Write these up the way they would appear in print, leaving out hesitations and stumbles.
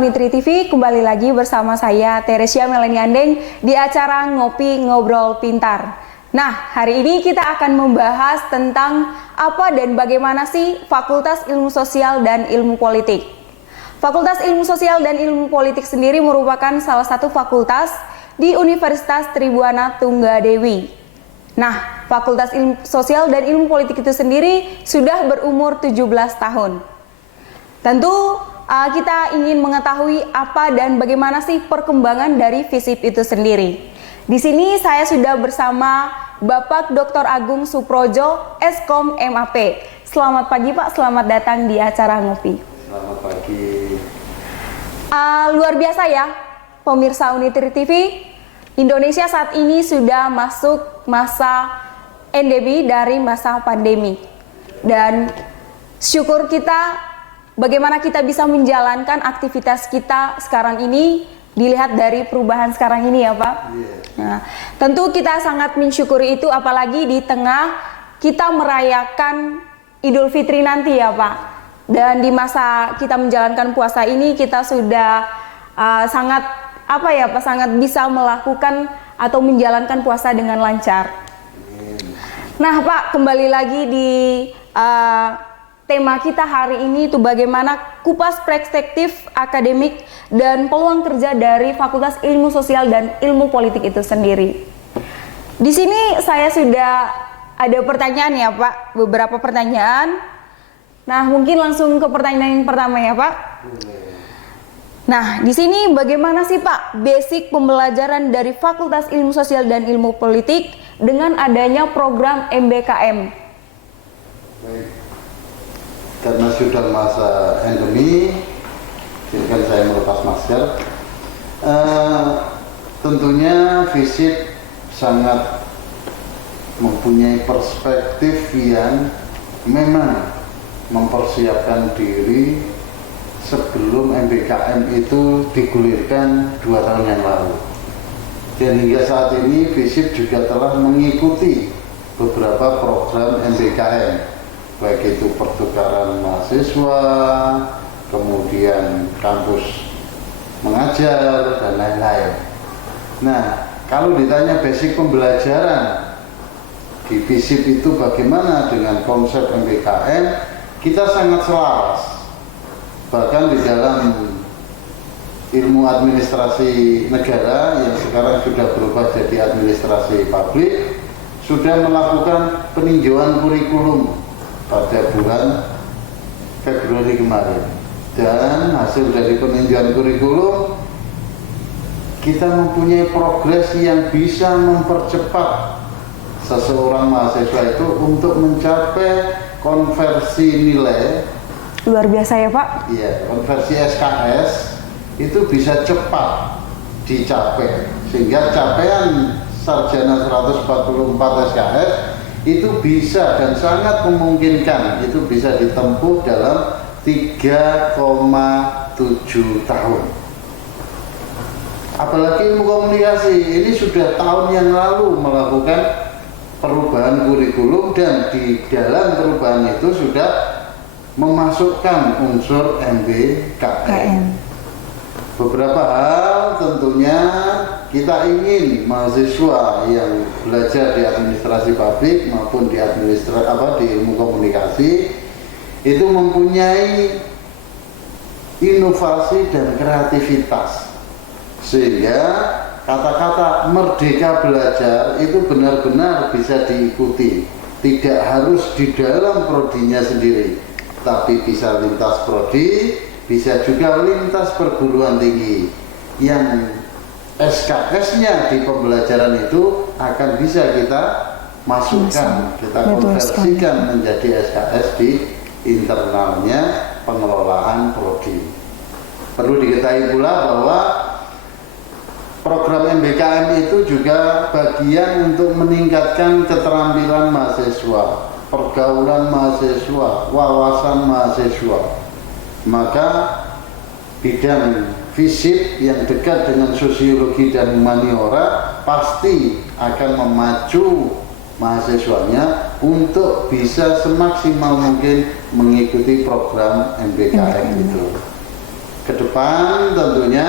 Unitri TV kembali lagi bersama saya Teresia Melani Andeng di acara Ngopi Ngobrol Pintar. Nah, hari ini kita akan membahas tentang apa dan bagaimana sih Fakultas Ilmu Sosial dan Ilmu Politik. Fakultas Ilmu Sosial dan Ilmu Politik sendiri merupakan salah satu fakultas di Universitas Tribuana Tunggadewi. Nah, Fakultas Ilmu Sosial dan Ilmu Politik itu sendiri sudah berumur 17 tahun. Tentu kita ingin mengetahui apa dan bagaimana sih perkembangan dari FISIP itu sendiri. Di sini saya sudah bersama Bapak Dr. Agung Suprojo, Eskom MAP. Selamat pagi Pak, selamat datang di acara Ngopi. Selamat pagi. Luar biasa ya, pemirsa Unitri TV. Indonesia saat ini sudah masuk masa endemi dari masa pandemi. Dan syukur kita bagaimana kita bisa menjalankan aktivitas kita sekarang ini dilihat dari perubahan sekarang ini ya Pak. Nah, tentu kita sangat mensyukuri itu apalagi di tengah kita merayakan Idul Fitri nanti ya Pak. Dan di masa kita menjalankan puasa ini kita sudah sangat bisa melakukan atau menjalankan puasa dengan lancar. Nah Pak, kembali lagi di tema kita hari ini itu bagaimana kupas perspektif akademik dan peluang kerja dari Fakultas Ilmu Sosial dan Ilmu Politik itu sendiri. Di sini saya sudah ada pertanyaan ya Pak, beberapa pertanyaan. Nah, mungkin langsung ke pertanyaan yang pertama ya Pak. Nah, di sini bagaimana sih Pak basic pembelajaran dari Fakultas Ilmu Sosial dan Ilmu Politik dengan adanya program MBKM? Baik. Karena sudah masa endemi, silakan saya melepas masker. Tentunya FISIP sangat mempunyai perspektif yang memang mempersiapkan diri sebelum MBKM itu digulirkan 2 tahun yang lalu. Dan hingga saat ini FISIP juga telah mengikuti beberapa program MBKM, baik itu pertukaran mahasiswa, kemudian kampus mengajar, dan lain-lain. Nah, kalau ditanya basic pembelajaran di FISIP itu bagaimana dengan konsep MBKM, kita sangat selaras. Bahkan di dalam ilmu administrasi negara yang sekarang sudah berubah jadi administrasi publik, sudah melakukan peninjauan kurikulum pada bulan Februari kemarin, dan hasil dari peninjauan kurikulum kita mempunyai progres yang bisa mempercepat seseorang mahasiswa itu untuk mencapai konversi nilai. Luar biasa ya Pak. Iya, konversi SKS itu bisa cepat dicapai, sehingga capaian sarjana 144 SKS itu bisa dan sangat memungkinkan itu bisa ditempuh dalam 3,7 tahun. Apalagi ilmu komunikasi ini sudah tahun yang lalu melakukan perubahan kurikulum, dan di dalam perubahan itu sudah memasukkan unsur MBKM. Beberapa hal tentunya kita ingin mahasiswa yang belajar di administrasi publik maupun di di ilmu komunikasi itu mempunyai inovasi dan kreativitas, sehingga kata-kata merdeka belajar itu benar-benar bisa diikuti, tidak harus di dalam prodinya sendiri, tapi bisa lintas prodi, bisa juga lintas perguruan tinggi yang SKS-nya di pembelajaran itu akan bisa kita masukkan, kita konversikan menjadi SKS di internalnya pengelolaan prodi. Perlu diketahui pula bahwa program MBKM itu juga bagian untuk meningkatkan keterampilan mahasiswa, pergaulan mahasiswa, wawasan mahasiswa. Maka bidang FISIP yang dekat dengan sosiologi dan humaniora pasti akan memacu mahasiswanya untuk bisa semaksimal mungkin mengikuti program MBKM itu. Ke depan tentunya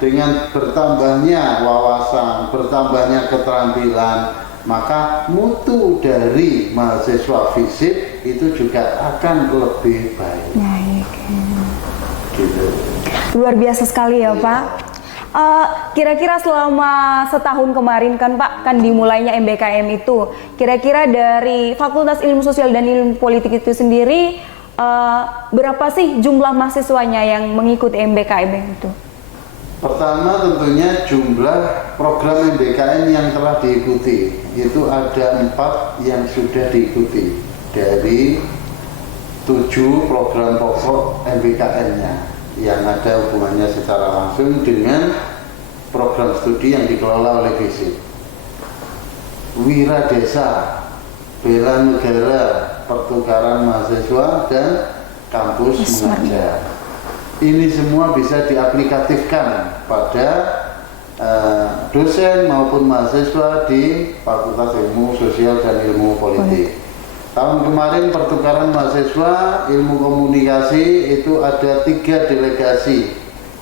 dengan bertambahnya wawasan, bertambahnya keterampilan, maka mutu dari mahasiswa FISIP itu juga akan lebih baik. Baik. Gitu. Luar biasa sekali ya Pak. Kira-kira selama setahun kemarin kan Pak, kan dimulainya MBKM itu, kira-kira dari Fakultas Ilmu Sosial dan Ilmu Politik itu sendiri, berapa sih jumlah mahasiswanya yang mengikuti MBKM itu? Pertama tentunya jumlah program MBKM yang telah diikuti, itu ada 4 yang sudah diikuti dari 7 program pokok MBKM-nya yang ada hubungannya secara langsung dengan program studi yang dikelola oleh FISIP. Wira Desa, Bela Negara, Pertukaran Mahasiswa, dan Kampus Mengajar. Ini semua bisa diaplikatifkan pada dosen maupun mahasiswa di Fakultas Ilmu Sosial dan Ilmu Politik. Tahun kemarin pertukaran mahasiswa ilmu komunikasi itu ada 3 delegasi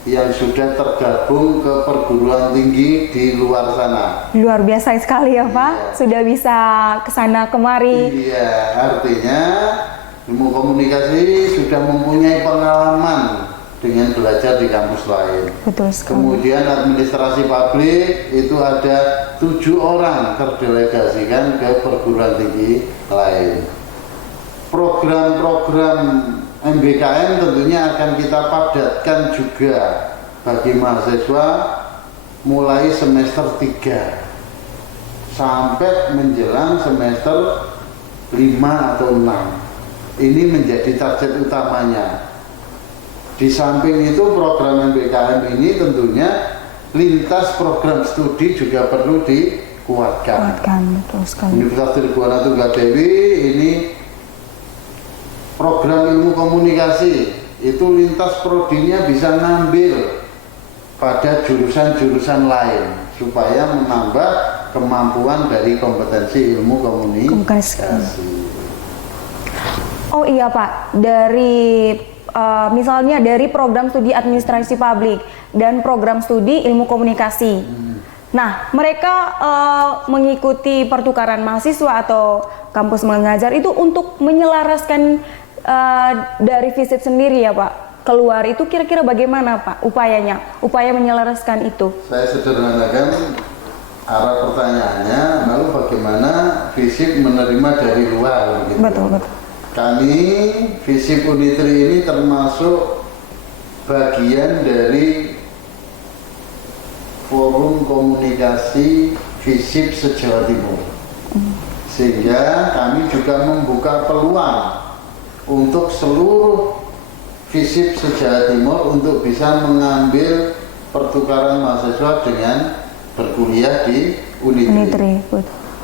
yang sudah tergabung ke perguruan tinggi di luar sana. Luar biasa sekali ya Pak, sudah bisa kesana kemari. Iya, artinya ilmu komunikasi sudah mempunyai pengalaman dengan belajar di kampus lain. Betul sekali. Kemudian administrasi publik itu ada 7 orang terdelegasikan ke perguruan tinggi lain. Program-program MBKM tentunya akan kita padatkan juga bagi mahasiswa mulai semester 3 sampai menjelang semester 5 atau 6. Ini menjadi target utamanya. Di samping itu program MBKM ini tentunya lintas program studi juga perlu dikuatkan. Betul sekali. Universitas Tribhuwana Tunggadewi ini program ilmu komunikasi itu lintas prodinya bisa ngambil pada jurusan-jurusan lain supaya menambah kemampuan dari kompetensi ilmu komunikasi. Oh iya Pak, dari misalnya dari program studi administrasi publik dan program studi ilmu komunikasi. Nah, mereka mengikuti pertukaran mahasiswa atau kampus mengajar itu untuk menyelaraskan dari FISIP sendiri ya Pak. Keluar itu kira-kira bagaimana Pak upayanya? Upaya menyelaraskan itu. Saya sederhanakan arah pertanyaannya, lalu bagaimana FISIP menerima dari luar gitu. Betul. Kami FISIP Unitri ini termasuk bagian dari forum komunikasi FISIP se-Jawa Timur, sehingga kami juga membuka peluang untuk seluruh FISIP se-Jawa Timur untuk bisa mengambil pertukaran mahasiswa dengan berkuliah di Unitri.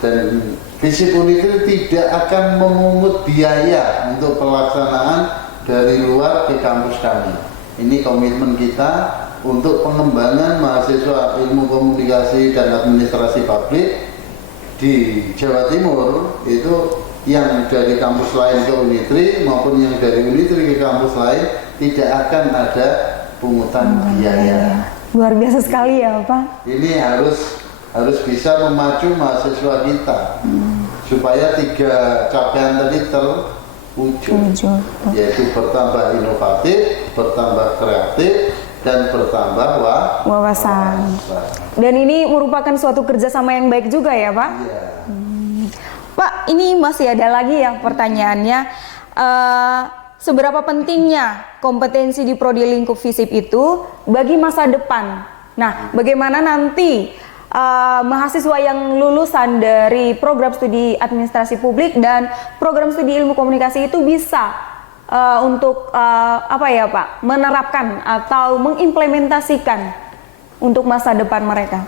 Dan FISIP Unitri tidak akan memungut biaya untuk pelaksanaan dari luar ke kampus kami. Ini komitmen kita untuk pengembangan mahasiswa ilmu komunikasi dan administrasi publik di Jawa Timur, itu yang dari kampus lain ke Unitri maupun yang dari Unitri ke kampus lain tidak akan ada pungutan biaya. Luar biasa sekali ya Pak. Ini harus bisa memacu mahasiswa kita supaya 3 capaian tadi terwujud, yaitu bertambah inovatif, bertambah kreatif, dan bertambah wawasan. Dan ini merupakan suatu kerjasama yang baik juga ya Pak? Iya. Pak, ini masih ada lagi ya pertanyaannya. Seberapa pentingnya kompetensi di prodi lingkup FISIP itu bagi masa depan? Nah, bagaimana nanti mahasiswa yang lulusan dari program studi administrasi publik dan program studi ilmu komunikasi itu bisa untuk menerapkan atau mengimplementasikan untuk masa depan mereka?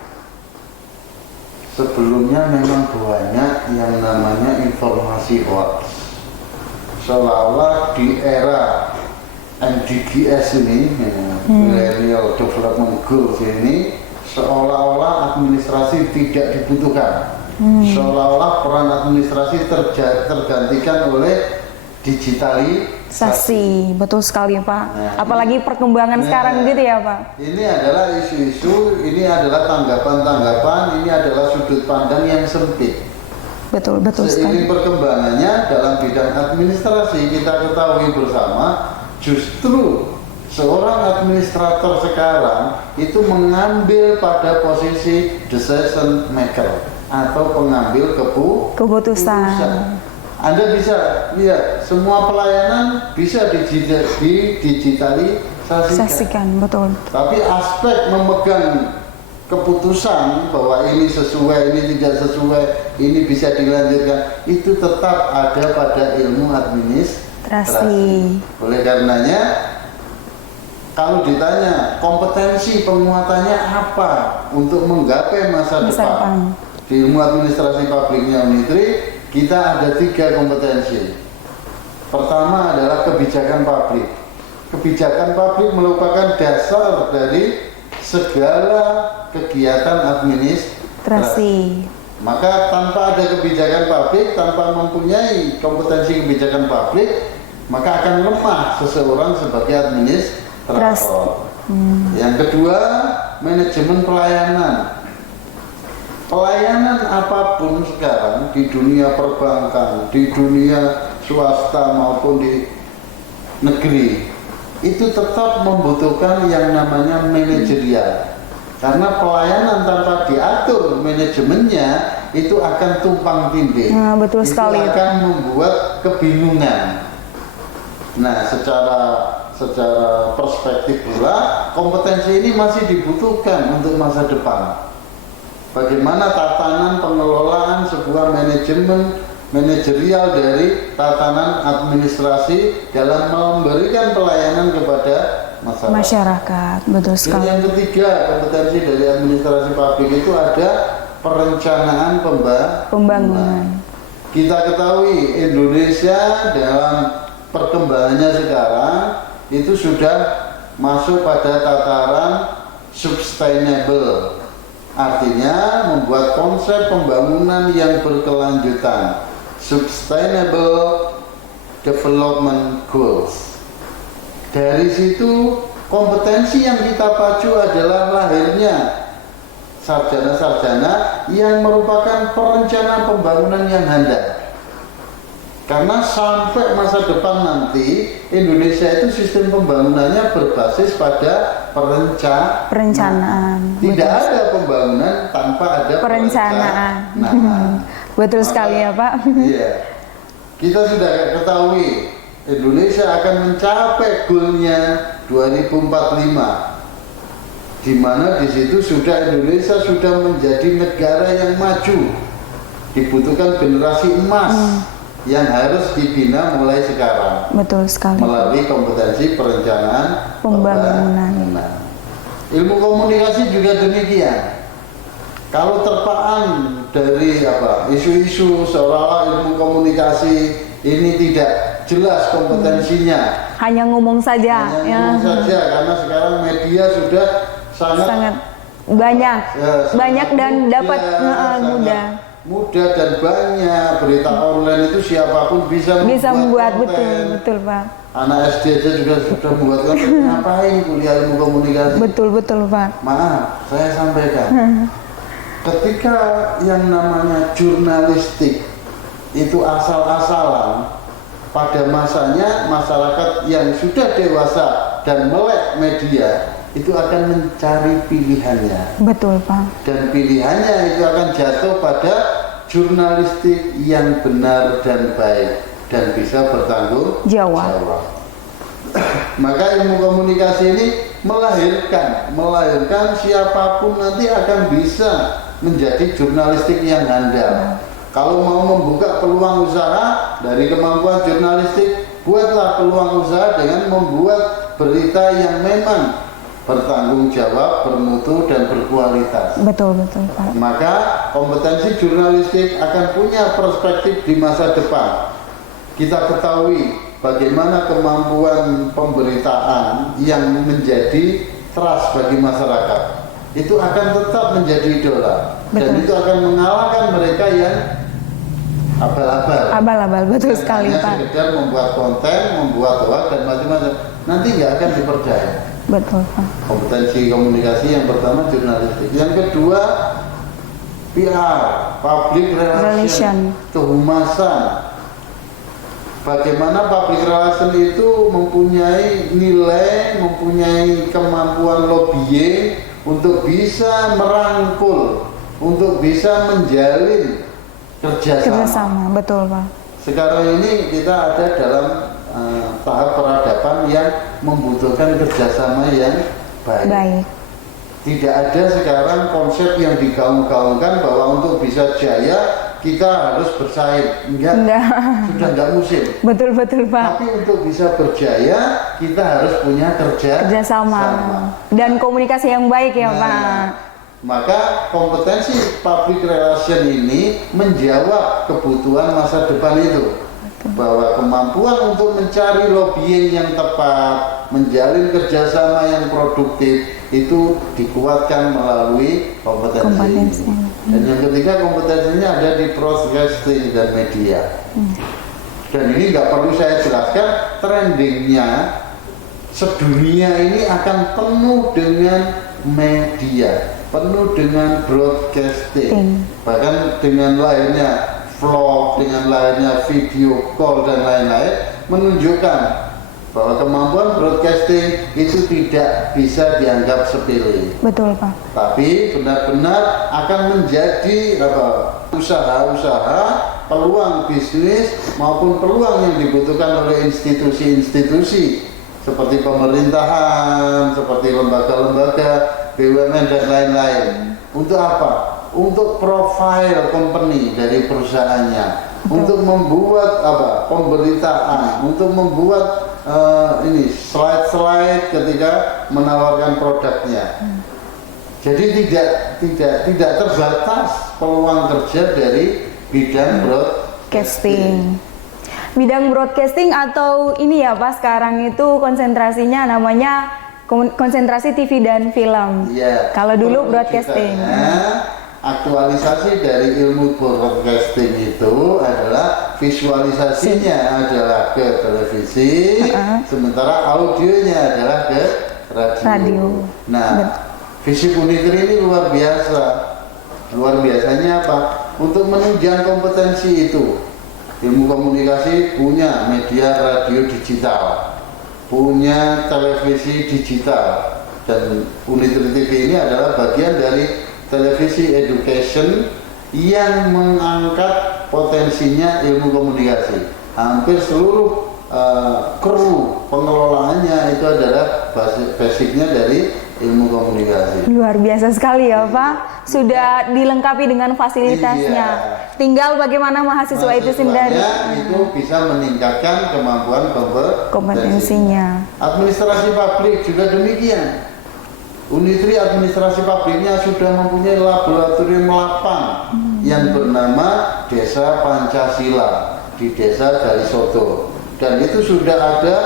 Sebelumnya memang banyak yang namanya informasi hoax. Seolah-olah di era MDGs ini, Millennial Development Goals ini, seolah-olah administrasi tidak dibutuhkan. Seolah-olah peran administrasi tergantikan oleh digitalisasi. Sasi, betul sekali Pak. Nah, Apalagi perkembangan sekarang gitu ya Pak. Ini adalah isu-isu, ini adalah tanggapan-tanggapan, ini adalah sudut pandang yang sempit. Betul sekali. Seiring perkembangannya dalam bidang administrasi, kita ketahui bersama, justru seorang administrator sekarang itu mengambil pada posisi decision maker atau pengambil keputusan. Anda bisa lihat semua pelayanan bisa didigitalisasikan. Betul. Tapi aspek memegang keputusan bahwa ini sesuai, ini tidak sesuai, ini bisa dilanjutkan, itu tetap ada pada ilmu administrasi. Oleh karenanya, kalau ditanya kompetensi penguatannya apa untuk menggapai masa depan di ilmu administrasi publiknya Unitri, kita ada 3 kompetensi. Pertama adalah kebijakan publik. Kebijakan publik merupakan dasar dari segala kegiatan administrasi. Maka tanpa ada kebijakan publik, tanpa mempunyai kompetensi kebijakan publik, maka akan lemah seseorang sebagai administrator. Yang kedua, manajemen pelayanan. Pelayanan apapun sekarang di dunia perbankan, di dunia swasta maupun di negeri, itu tetap membutuhkan yang namanya manajerial. Karena pelayanan tanpa diatur manajemennya itu akan tumpang tindih. Betul sekali. Itu akan membuat kebingungan. Nah, secara perspektif pula, kompetensi ini masih dibutuhkan untuk masa depan. Bagaimana tatanan pengelolaan sebuah manajerial dari tatanan administrasi dalam memberikan pelayanan kepada masyarakat. Betul sekali. Yang ketiga, kompetensi dari administrasi publik itu ada perencanaan pembangunan. Kita ketahui Indonesia dalam perkembangannya sekarang itu sudah masuk pada tataran sustainable. Artinya membuat konsep pembangunan yang berkelanjutan, Sustainable Development Goals. Dari situ kompetensi yang kita pacu adalah lahirnya sarjana-sarjana yang merupakan perencana pembangunan yang handal. Karena sampai masa depan nanti Indonesia itu sistem pembangunannya berbasis pada perencanaan. Tidak ada pembangunan tanpa ada perencanaan. Betul sekali ya Pak. Iya. Kita sudah ketahui Indonesia akan mencapai goalnya 2045, di mana di situ Indonesia sudah menjadi negara yang maju. Dibutuhkan generasi emas yang harus dibina mulai sekarang. Betul sekali. Melalui kompetensi perencanaan pembangunan. Ilmu komunikasi juga demikian. Kalau terpaan dari isu-isu seolah-olah ilmu komunikasi ini tidak jelas kompetensinya. Hanya ngomong saja. Ngomong saja, karena sekarang media sudah sangat banyak, dan dapat mudah dan banyak. Berita online itu siapapun bisa membuat. Betul Pak. Anak SD aja juga sudah membuat konten. Ngapain kuliah ilmu komunikasi? Betul Pak. Maaf, saya sampaikan. Ketika yang namanya jurnalistik itu asal-asalan, pada masanya masyarakat yang sudah dewasa dan melek media itu akan mencari pilihannya. Betul Pak. Dan pilihannya itu akan jatuh pada jurnalistik yang benar dan baik dan bisa bertanggung jawab. Maka ilmu komunikasi ini melahirkan siapapun nanti akan bisa menjadi jurnalistik yang handal. Kalau mau membuka peluang usaha dari kemampuan jurnalistik, buatlah peluang usaha dengan membuat berita yang memang bertanggung jawab, bermutu dan berkualitas. Betul Pak. Maka kompetensi jurnalistik akan punya perspektif di masa depan. Kita ketahui bagaimana kemampuan pemberitaan yang menjadi trust bagi masyarakat itu akan tetap menjadi idola. Dan itu akan mengalahkan mereka yang abal-abal. Abal-abal, betul sekali Hanya Pak. sekedar membuat konten, membuat hoax dan macam-macam. Nanti nggak akan dipercaya. Betul Pak. Kompetensi komunikasi yang pertama jurnalistik, yang kedua PR, public relation, kehumasan. Bagaimana public relation itu mempunyai nilai, mempunyai kemampuan lobbying untuk bisa merangkul, untuk bisa menjalin kerjasama. Betul Pak. Sekarang ini kita ada dalam tahap peradaban yang membutuhkan kerjasama yang baik. Tidak ada sekarang konsep yang digaung-gaungkan bahwa untuk bisa jaya kita harus bersaing. Enggak. Sudah enggak musim. Betul Pak. Tapi untuk bisa berjaya kita harus punya kerjasama dan komunikasi yang baik ya Pak. Maka kompetensi public relation ini menjawab kebutuhan masa depan itu. Bahwa kemampuan untuk mencari lobbying yang tepat, menjalin kerjasama yang produktif itu dikuatkan melalui kompetensi. Dan yang ketiga kompetensinya ada di broadcasting dan media. Dan ini nggak perlu saya jelaskan, trendingnya sedunia ini akan penuh dengan media, penuh dengan broadcasting, bahkan dengan lainnya vlog, dengan lainnya video call dan lain-lain, menunjukkan bahwa kemampuan broadcasting itu tidak bisa dianggap sepele. Betul Pak. Tapi benar-benar akan menjadi usaha-usaha, peluang bisnis maupun peluang yang dibutuhkan oleh institusi-institusi seperti pemerintahan, seperti lembaga-lembaga, BUMN dan lain-lain. Untuk apa? Untuk profile company dari perusahaannya, untuk membuat pemberitaan, untuk membuat slide-slide ketika menawarkan produknya. Jadi tidak terbatas peluang kerja dari bidang broadcasting. Bidang broadcasting atau ini ya Pak, sekarang itu konsentrasinya namanya konsentrasi TV dan film. Ya, kalau dulu broadcasting. Aktualisasi dari ilmu broadcasting itu adalah visualisasinya adalah ke televisi, sementara audionya adalah ke radio. Nah, Visip Unitri ini luar biasa. Luar biasanya apa? Untuk menunjang kompetensi itu, ilmu komunikasi punya media radio digital, punya televisi digital, dan Unitri TV ini adalah bagian dari televisi education yang mengangkat potensinya ilmu komunikasi. Hampir seluruh kru pengelolaannya itu adalah basicnya dari ilmu komunikasi. Luar biasa sekali ya Pak, sudah dilengkapi dengan fasilitasnya. Tinggal bagaimana mahasiswa itu sendiri itu bisa meningkatkan kemampuan kompetensinya. Administrasi publik juga demikian. Unitri administrasi publiknya sudah mempunyai laboratorium lapang yang bernama Desa Pancasila di Desa Dalisoto, dan itu sudah ada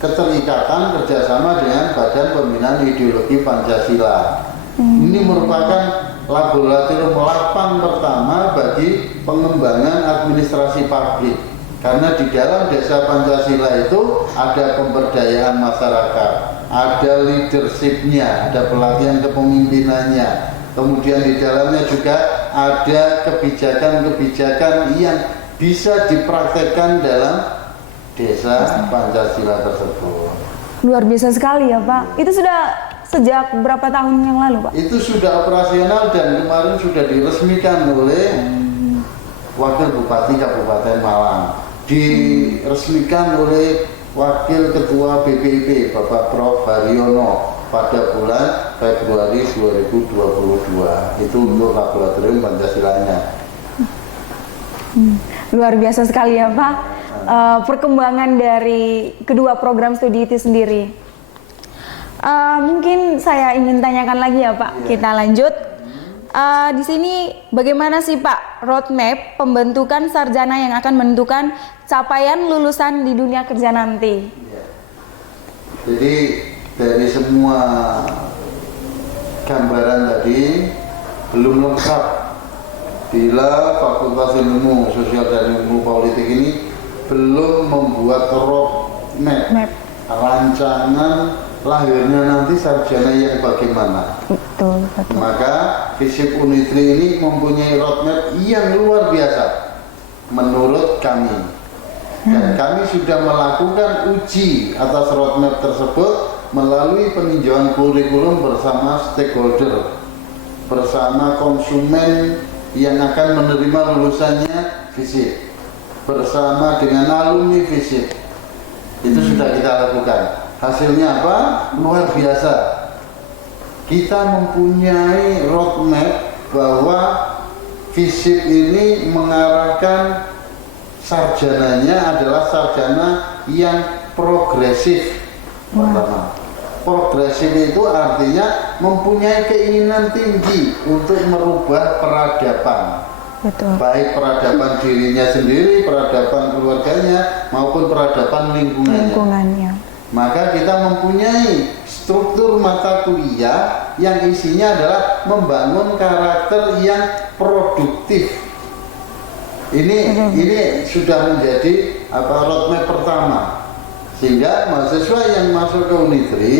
keterikatan kerjasama dengan Badan Pembinaan Ideologi Pancasila. Ini merupakan laboratorium lapang pertama bagi pengembangan administrasi publik, karena di dalam Desa Pancasila itu ada pemberdayaan masyarakat, ada leadershipnya, ada pelatihan kepemimpinannya, kemudian di dalamnya juga ada kebijakan-kebijakan yang bisa dipraktekkan dalam Desa Pancasila tersebut. Luar biasa sekali ya Pak. Itu sudah sejak berapa tahun yang lalu Pak? Itu sudah operasional dan kemarin sudah diresmikan oleh Wakil Bupati Kabupaten Malang, diresmikan oleh Wakil Ketua BPIP Bapak Prof. Haryono pada bulan Februari 2022. Itu untuk laboratorium Pancasilanya. Luar biasa sekali ya Pak. Perkembangan dari kedua program studi itu sendiri. Mungkin saya ingin tanyakan lagi ya Pak. Kita lanjut. Di sini bagaimana sih Pak roadmap pembentukan sarjana yang akan menentukan capaian lulusan di dunia kerja nanti? Jadi dari semua gambaran tadi belum lengkap bila Fakultas Ilmu Sosial dan Ilmu Politik ini belum membuat roadmap rancangan lahirnya nanti sarjana yang bagaimana. Betul. Maka FISIP Unitri ini mempunyai roadmap yang luar biasa menurut kami. Dan kami sudah melakukan uji atas roadmap tersebut melalui peninjauan kurikulum bersama stakeholder, bersama konsumen yang akan menerima lulusannya FISIP, bersama dengan alumni FISIP. Itu sudah kita lakukan. Hasilnya apa? Luar biasa. Kita mempunyai roadmap bahwa FISIP ini mengarahkan sarjananya adalah sarjana yang progresif. Pertama, progresif itu artinya mempunyai keinginan tinggi untuk merubah peradaban. Betul. Baik peradaban dirinya sendiri, peradaban keluarganya, maupun peradaban lingkungannya. Maka kita mempunyai struktur mata kuliah yang isinya adalah membangun karakter yang produktif. Ini sudah menjadi roadmap pertama, sehingga mahasiswa yang masuk ke Unitri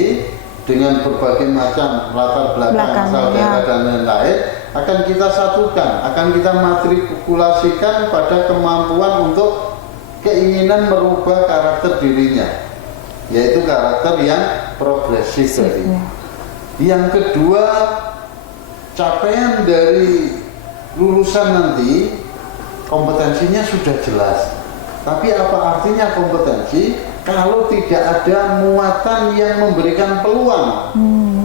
dengan berbagai macam latar belakang asal daerah dan lain-lain akan kita satukan, akan kita matrikulasikan pada kemampuan untuk keinginan merubah karakter dirinya, yaitu karakter yang progresif tadi. Yang kedua, capaian dari lulusan nanti kompetensinya sudah jelas. Tapi apa artinya kompetensi kalau tidak ada muatan yang memberikan peluang?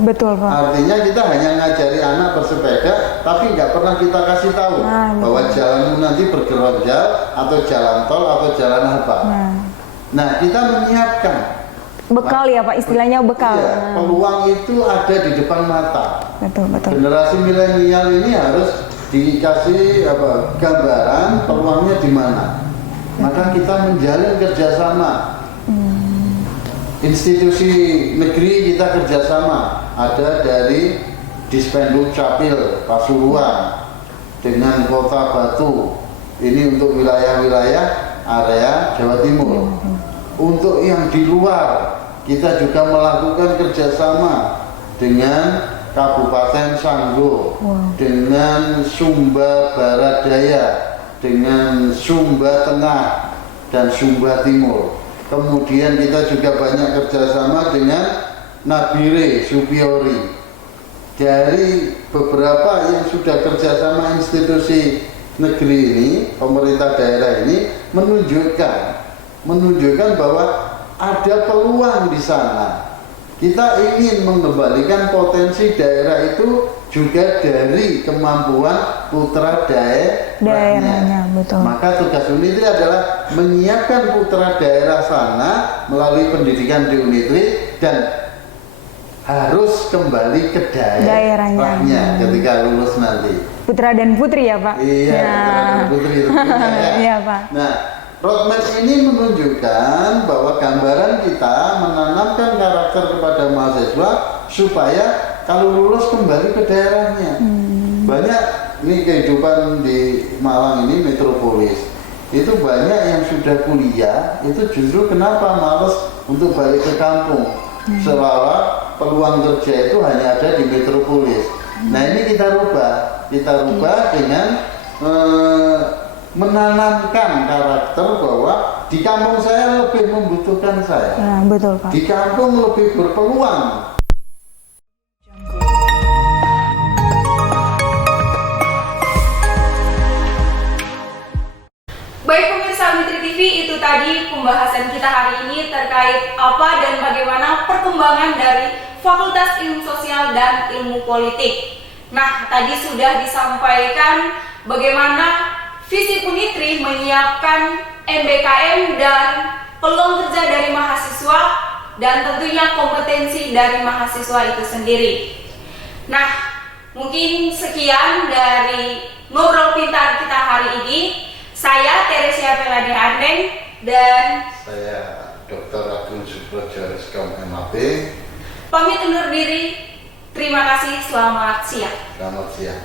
Betul, Pak. Artinya kita hanya ngajari anak bersepeda, tapi nggak pernah kita kasih tahu bahwa jalanmu nanti bergeronjal atau jalan tol atau jalan apa. Nah, kita menyiapkan bekal ya Pak, istilahnya bekal. Iya, peluang itu ada di depan mata. Betul. Generasi milenial ini harus dikasih gambaran peluangnya di mana. Maka kita menjalin kerjasama. Institusi negeri kita kerjasama. Ada dari Dispenduk Capil Pasuruan dengan Kota Batu. Ini untuk wilayah-wilayah area Jawa Timur. Untuk yang di luar, kita juga melakukan kerjasama dengan Kabupaten Sanggo, dengan Sumba Barat Daya, dengan Sumba Tengah dan Sumba Timur. Kemudian kita juga banyak kerjasama dengan Nabire Supiori. Dari beberapa yang sudah kerjasama institusi negeri ini, pemerintah daerah ini menunjukkan bahwa ada peluang di sana. Kita ingin mengembalikan potensi daerah itu juga dari kemampuan putra daerahnya. Betul. Maka tugas Unitri adalah menyiapkan putra daerah sana melalui pendidikan di Unitri dan harus kembali ke daerahnya ketika lulus nanti. Putra dan putri ya Pak? Iya, putra dan putri tentunya ya. Iya Pak. Nah, roadmap ini menunjukkan bahwa gambaran kita menanamkan karakter kepada mahasiswa supaya kalau lulus kembali ke daerahnya. Banyak ini kehidupan di Malang ini metropolis. Itu banyak yang sudah kuliah, itu justru kenapa males untuk balik ke kampung. Seolah peluang kerja itu hanya ada di metropolis. Nah, ini kita rubah dengan menanamkan karakter bahwa di kampung saya lebih membutuhkan saya. Betul Pak. Di kampung lebih berpeluang. Baik pemirsa Unitri TV, itu tadi pembahasan kita hari ini terkait apa dan bagaimana perkembangan dari Fakultas Ilmu Sosial dan Ilmu Politik. Nah, tadi sudah disampaikan bagaimana visi Unitri menyiapkan MBKM dan peluang kerja dari mahasiswa dan tentunya kompetensi dari mahasiswa itu sendiri. Nah, mungkin sekian dari Ngobrol Pintar kita hari ini. Saya Teresia Melani Andeng dan saya Dr. Agung Subrojo Reskom MAP. Pamit undur diri. Terima kasih. Selamat siang. Selamat siang.